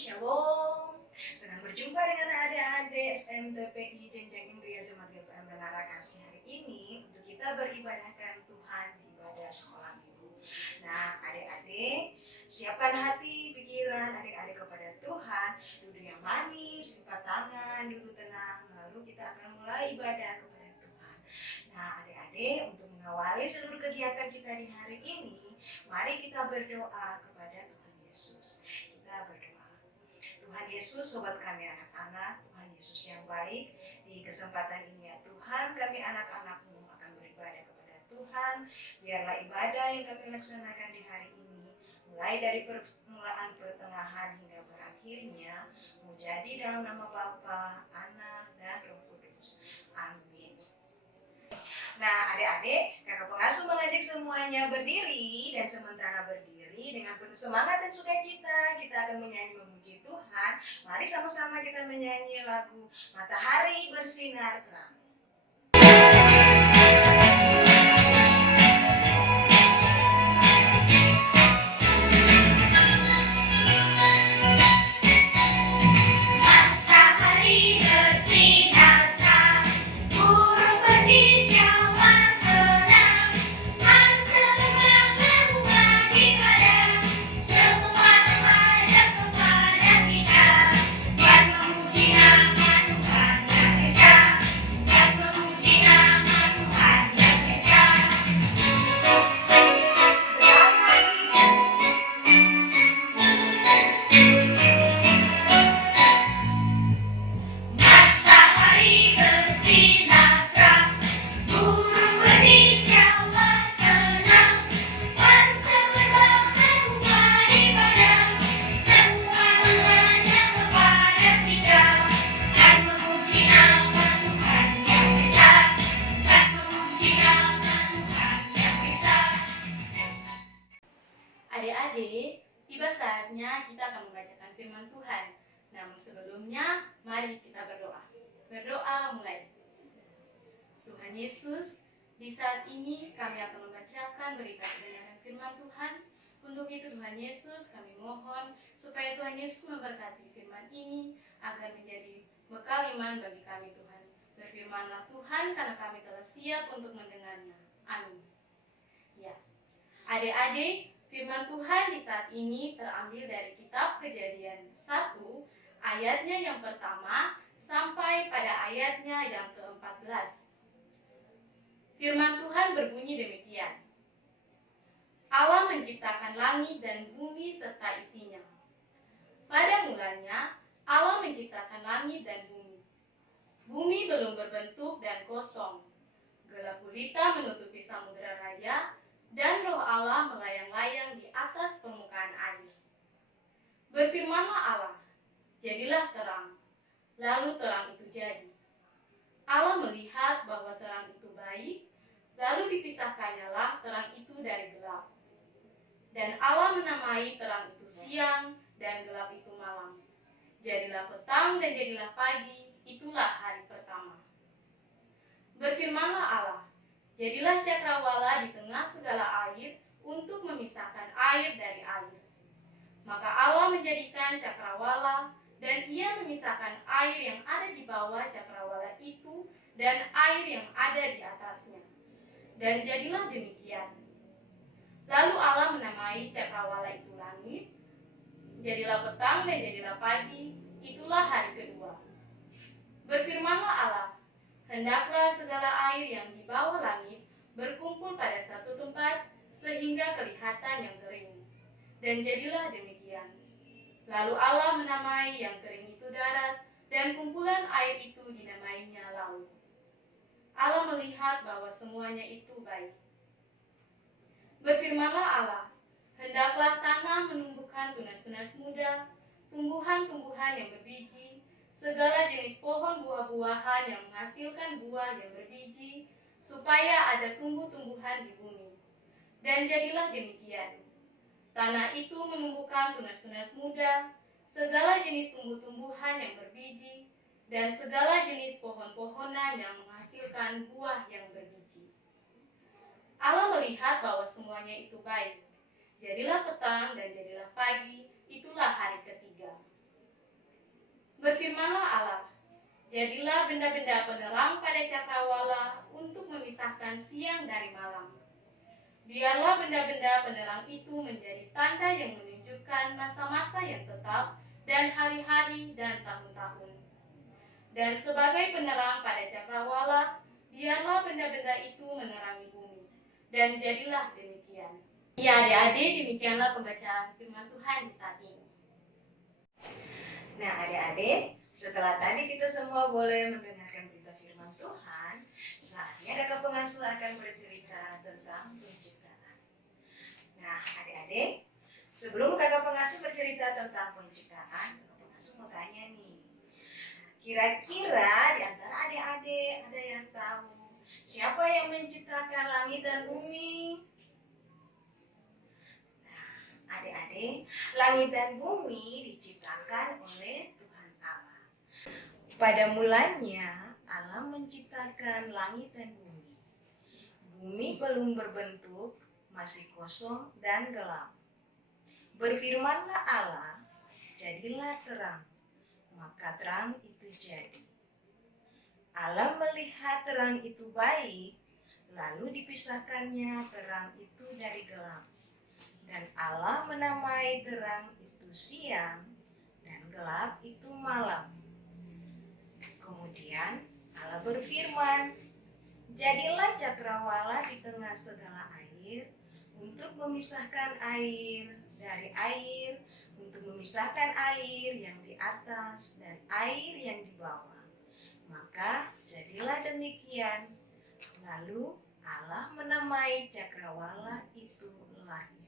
Shalom. Senang berjumpa dengan adik-adik SMTPI Jenjang Indria Jemaat GPM Menara Kasih hari ini untuk kita beribadahkan Tuhan di ibadah sekolah minggu. Nah, adik-adik, siapkan hati, pikiran adik-adik kepada Tuhan. Duduk yang manis, lipat tangan, duduk tenang. Lalu kita akan mulai ibadah kepada Tuhan. Nah, adik-adik, untuk mengawali seluruh kegiatan kita di hari ini, mari kita berdoa kepada Tuhan Yesus. Kita berdoa. Tuhan Yesus, sobat kami anak-anak, Tuhan Yesus yang baik, di kesempatan ini ya Tuhan, kami anak-anak-Mu akan beribadah kepada Tuhan. Biarlah ibadah yang kami laksanakan di hari ini, mulai dari permulaan, pertengahan hingga berakhirnya, menjadi dalam nama Bapa, Anak, dan Roh Kudus. Amin. Nah, adik-adik, kakak pengasuh mengajak semuanya berdiri, dan sementara berdiri dengan penuh semangat dan sukacita kita akan menyanyi memuji Tuhan. Mari sama-sama kita menyanyi lagu Matahari Bersinar Terang. Adik-adik, tiba saatnya kita akan membacakan firman Tuhan. Namun sebelumnya, mari kita berdoa. Berdoa mulai. Tuhan Yesus, di saat ini kami akan membacakan berita kebenaran firman Tuhan. Untuk itu Tuhan Yesus, kami mohon supaya Tuhan Yesus memberkati firman ini agar menjadi bekal iman bagi kami Tuhan. Berfirmanlah Tuhan karena kami telah siap untuk mendengarnya. Amin. Ya, adik-adik, firman Tuhan di saat ini terambil dari kitab Kejadian 1, ayatnya yang pertama sampai pada ayatnya yang ke-14. Firman Tuhan berbunyi demikian. Allah menciptakan langit dan bumi serta isinya. Pada mulanya, Allah menciptakan langit dan bumi. Bumi belum berbentuk dan kosong. Gelap gulita menutupi samudera raya, dan roh Allah melayang-layang di atas permukaan air. Berfirmanlah Allah, jadilah terang. Lalu terang itu jadi. Allah melihat bahwa terang itu baik, lalu dipisahkannyalah terang itu dari gelap. Dan Allah menamai terang itu siang, dan gelap itu malam. Jadilah petang dan jadilah pagi, itulah hari pertama. Berfirmanlah Allah, jadilah cakrawala di tengah segala air untuk memisahkan air dari air. Maka Allah menjadikan cakrawala, dan ia memisahkan air yang ada di bawah cakrawala itu dan air yang ada di atasnya. Dan jadilah demikian. Lalu Allah menamai cakrawala itu langit. Jadilah petang dan jadilah pagi, itulah hari kedua. Berfirmanlah Allah, hendaklah segala air yang di bawah langit berkumpul pada satu tempat sehingga kelihatan yang kering. Dan jadilah demikian. Lalu Allah menamai yang kering itu darat, dan kumpulan air itu dinamainya laut. Allah melihat bahwa semuanya itu baik. Berfirmanlah Allah, hendaklah tanah menumbuhkan tunas-tunas muda, tumbuhan-tumbuhan yang berbiji, segala jenis pohon buah-buahan yang menghasilkan buah yang berbiji, supaya ada tumbuh-tumbuhan di bumi. Dan jadilah demikian. Tanah itu menumbuhkan tunas-tunas muda, segala jenis tumbuh-tumbuhan yang berbiji, dan segala jenis pohon-pohonan yang menghasilkan buah yang berbiji. Allah melihat bahwa semuanya itu baik. Jadilah petang dan jadilah pagi, itulah hari ketiga. Berfirmanlah Allah, jadilah benda-benda penerang pada cakrawala untuk memisahkan siang dari malam. Biarlah benda-benda penerang itu menjadi tanda yang menunjukkan masa-masa yang tetap dan hari-hari dan tahun-tahun. Dan sebagai penerang pada cakrawala, biarlah benda-benda itu menerangi bumi. Dan jadilah demikian. Ya adik-adik, demikianlah pembacaan firman Tuhan di saat ini. Nah adik-adik, setelah tadi kita semua boleh mendengarkan berita firman Tuhan, saatnya kakak pengasuh akan bercerita tentang penciptaan. Nah adik-adik, sebelum kakak pengasuh bercerita tentang penciptaan, kakak pengasuh mau tanya nih, kira-kira di antara adik-adik ada yang tahu siapa yang menciptakan langit dan bumi? Adik-adik, langit dan bumi diciptakan oleh Tuhan Allah. Pada mulanya, Allah menciptakan langit dan bumi. Bumi belum berbentuk, masih kosong dan gelap. Berfirmanlah Allah, jadilah terang. Maka terang itu jadi. Allah melihat terang itu baik, lalu dipisahkannya terang itu dari gelap. Dan Allah menamai terang itu siang dan gelap itu malam. Kemudian Allah berfirman, jadilah cakrawala di tengah segala air untuk memisahkan air dari air, untuk memisahkan air yang di atas dan air yang di bawah. Maka jadilah demikian. Lalu Allah menamai cakrawala itu langit.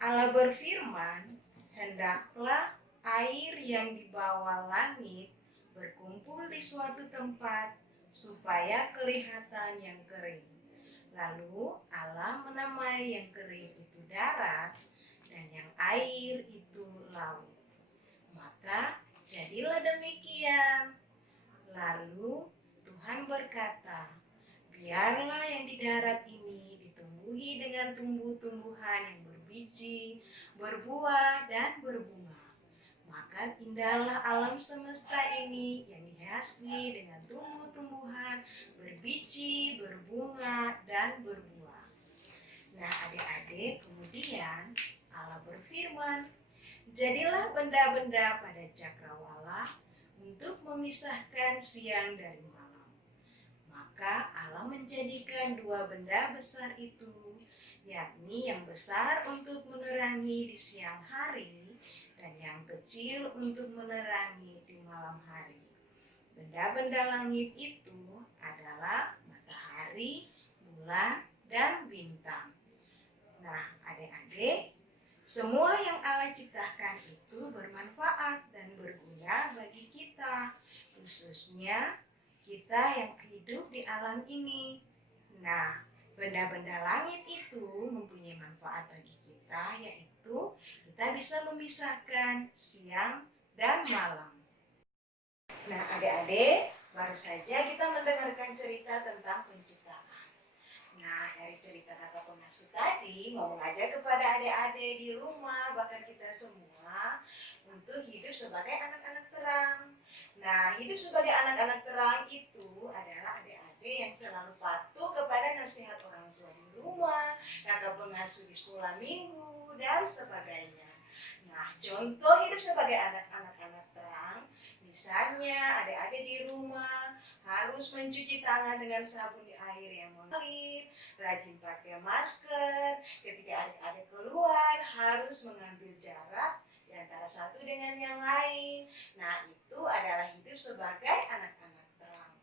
Allah berfirman, hendaklah air yang di bawah langit berkumpul di suatu tempat supaya kelihatan yang kering. Lalu Allah menamai yang kering itu darat dan yang air itu laut. Maka jadilah demikian. Lalu Tuhan berkata, biarlah yang di darat ini ditumbuhi dengan tumbuh-tumbuhan yang berbiji, berbuah, dan berbunga. Maka indahlah alam semesta ini yang dihiasi dengan tumbuh-tumbuhan, berbiji, berbunga, dan berbuah. Nah adik-adik, kemudian Allah berfirman, jadilah benda-benda pada cakrawala untuk memisahkan siang dari malam. Maka Allah menjadikan dua benda besar itu, yakni yang besar untuk menerangi di siang hari dan yang kecil untuk menerangi di malam hari. Benda-benda langit itu adalah matahari, bulan, dan bintang. Nah, adik-adik, semua yang Allah ciptakan itu bermanfaat dan berguna bagi kita, khususnya kita yang hidup di alam ini. Nah, benda-benda langit itu mempunyai manfaat bagi kita, yaitu kita bisa memisahkan siang dan malam. Nah, adik-adik, baru saja kita mendengarkan cerita tentang penciptaan. Nah, dari cerita kakak pengasuh tadi mau mengajak kepada adik-adik di rumah, bahkan kita semua, untuk hidup sebagai anak-anak terang. Nah, hidup sebagai anak-anak terang itu adalah adik-adik yang selalu patuh kepada nasihat orang tua di rumah, kakak pengasuh di sekolah minggu, dan sebagainya. Nah, contoh hidup sebagai anak-anak terang, misalnya adik-adik di rumah harus mencuci tangan dengan sabun di air yang mengalir, rajin pakai masker, ketika adik-adik keluar harus mengambil jarak di antara satu dengan yang lain. Nah, itu adalah hidup sebagai anak-anak terang.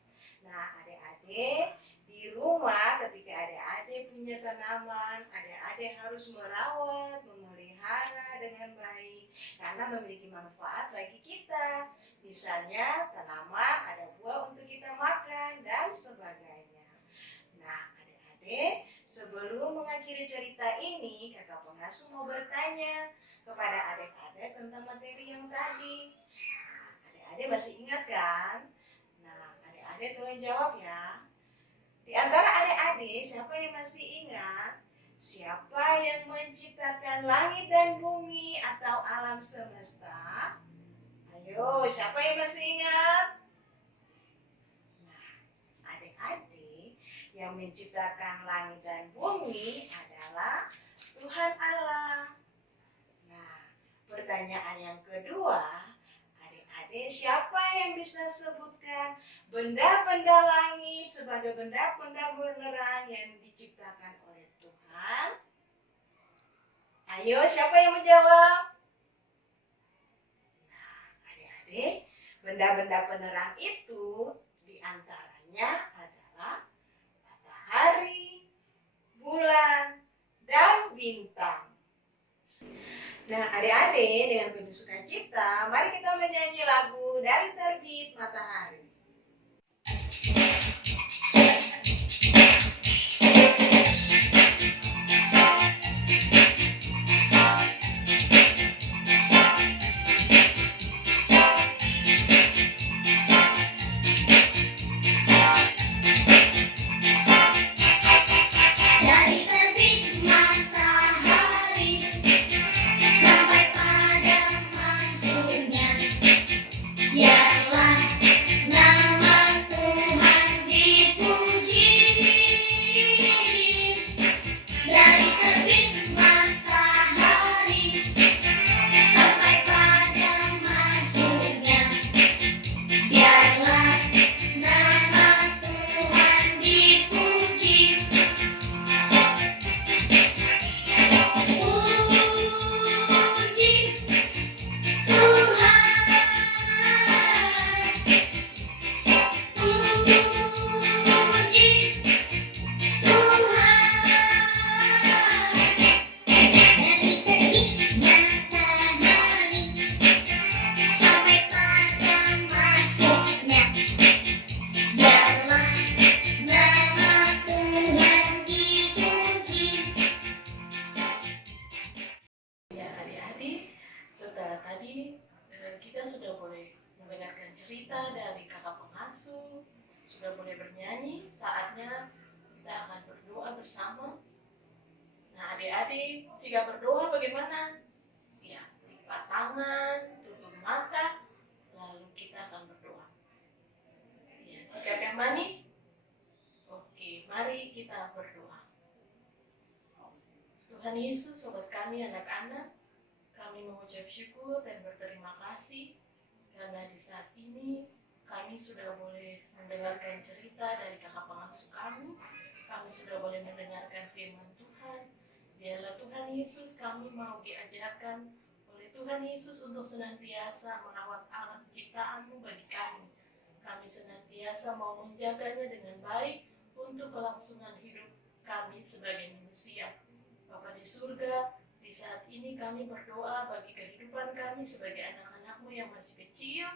Nah, adik-adik di rumah ketika adik-adik punya tanaman, adik-adik harus merawat, memelihara dengan baik karena memiliki manfaat bagi kita. Misalnya tanaman ada buah untuk kita makan dan sebagainya. Nah, adik-adik, sebelum mengakhiri cerita ini, kakak pengasuh mau bertanya kepada adik-adik tentang materi yang tadi. Nah, adik-adik masih ingat kan? Nah, adik-adik tolong jawab ya. Di antara adik-adik, siapa yang masih ingat Siapa yang menciptakan langit dan bumi atau alam semesta? Ayo, siapa yang masih ingat? Nah, adik-adik, yang menciptakan langit dan bumi adalah Tuhan Allah. Nah, pertanyaan yang kedua, adik-adik, siapa yang bisa sebutkan benda-benda langit sebagai benda-benda beneran yang diciptakan oleh Tuhan? Ayo, siapa yang menjawab? Nah, adik-adik, benda-benda penerang itu diantaranya adalah matahari, bulan, dan bintang. Nah, adik-adik, dengan penuh sukacita, mari kita menyanyi lagu Dari Terbit Matahari. Dari terbit matahari sampai pada masuknya, biarlah nama Tuhan dipuji. Dari terbit matahari sampai pada masuknya, biarlah nama Tuhan dipuji. Puji Tuhan, puji Tuhan. Dari terbit matahari sampai pada masuknya, biarlah nama Tuhan dipuji. Ya, adik-adik, setelah tadi kita sudah boleh mendengarkan cerita dari kakak pengasuh, sudah boleh bernyanyi, saatnya kita akan berdoa bersama. Nah, adik-adik, jika berdoa bagaimana? Ya, lipat tangan, tutup mata, lalu kita akan berdoa. Ya, sikap yang manis. Oke, mari kita berdoa. Tuhan Yesus, sobat kami, anak-anak, kami mengucap syukur dan berterima kasih karena di saat ini kami sudah boleh mendengarkan cerita dari kakak pengasuh kami. Kami sudah boleh mendengarkan firman Tuhan. Biarlah Tuhan Yesus, kami mau diajarkan oleh Tuhan Yesus untuk senantiasa merawat alam ciptaan-Mu bagi kami. Kami senantiasa mau menjaganya dengan baik untuk kelangsungan hidup kami sebagai manusia. Bapa di surga, di saat ini kami berdoa bagi kehidupan kami sebagai anak-anak-Mu yang masih kecil.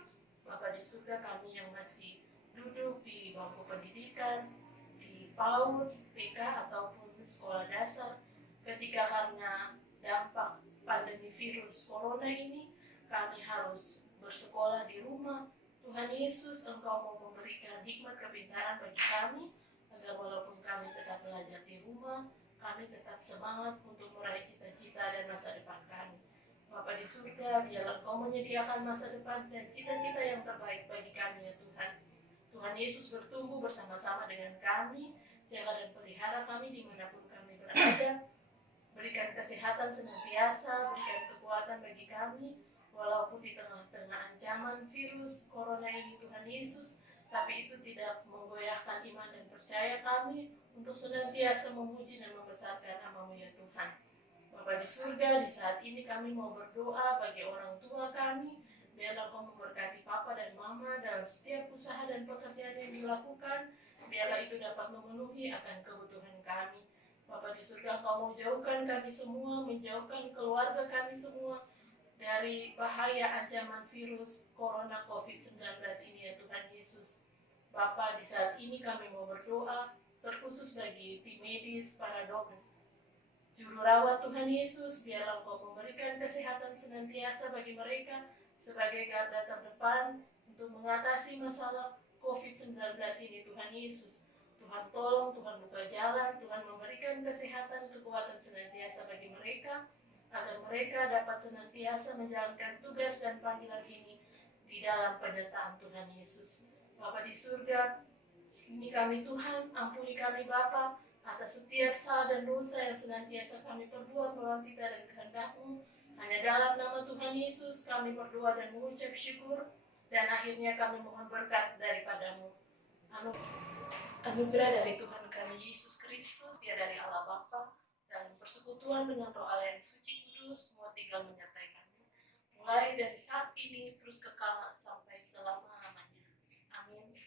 Bapa di surga, kami yang masih duduk di bangku pendidikan, di PAUD, TK, ataupun sekolah dasar. Ketika karena dampak pandemi virus corona ini, kami harus bersekolah di rumah. Tuhan Yesus, Engkau mau memberikan hikmat kepintaran bagi kami, agar walaupun kami tetap belajar di rumah, kami tetap semangat untuk meraih cita-cita dan masa depan kami. Bapa di surga, biarlah Engkau menyediakan masa depan dan cita-cita yang terbaik bagi kami ya Tuhan. Tuhan Yesus bertumbuh bersama-sama dengan kami, jaga dan pelihara kami dimanapun kami berada. Berikan kesehatan senantiasa, berikan kekuatan bagi kami, walaupun di tengah-tengah ancaman virus corona ini Tuhan Yesus, tapi itu tidak menggoyahkan iman dan percaya kami untuk senantiasa memuji dan membesarkan nama-Mu ya Tuhan. Bapa di surga, di saat ini kami mau berdoa bagi orang tua kami, biarlah Kau memberkati Papa dan Mama dalam setiap usaha dan pekerjaan yang dilakukan, biarlah itu dapat memenuhi akan kebutuhan kami. Bapa di surga, Engkau mau jauhkan kami semua, menjauhkan keluarga kami semua dari bahaya ancaman virus corona COVID-19 ini ya Tuhan Yesus. Bapa, di saat ini kami mau berdoa, terkhusus bagi tim medis, para dokter, juru rawat Tuhan Yesus, biarlah Engkau memberikan kesehatan senantiasa bagi mereka sebagai garda terdepan untuk mengatasi masalah COVID-19 ini Tuhan Yesus. Tuhan tolong, Tuhan buka jalan, Tuhan memberikan kesehatan, kekuatan senantiasa bagi mereka, agar mereka dapat senantiasa menjalankan tugas dan panggilan ini di dalam penyertaan Tuhan Yesus. Bapa di surga, ini kami Tuhan, ampuni kami Bapa atas setiap salah dan dosa yang senantiasa kami perbuat melawan titah dan kehendak-Mu. Hanya dalam nama Tuhan Yesus kami berdoa dan mengucap syukur, dan akhirnya kami mohon berkat daripada-Mu. Anugerah dari Tuhan kami Yesus Kristus, dia dari Allah Bapa, dan persekutuan dengan Roh Allah yang suci kudus, semua tinggal menyertai kami, mulai dari saat ini terus kekal sampai selama-lamanya. Amin.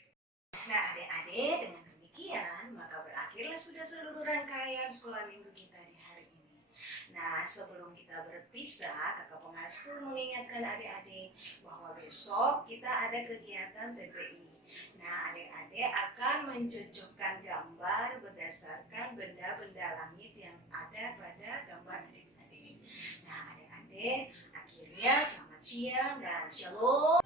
Nah, adik-adik, dengan demikian, maka berakhirlah sudah seluruh rangkaian sekolah minggu kita di hari ini. Nah, sebelum kita berpisah, kakak pengasuh mengingatkan adik-adik bahwa besok kita ada kegiatan TPI. Nah, adik-adik akan mencocokkan gambar berdasarkan benda-benda langit yang ada pada gambar adik-adik. Nah, adik-adik, akhirnya selamat siang dan shalom.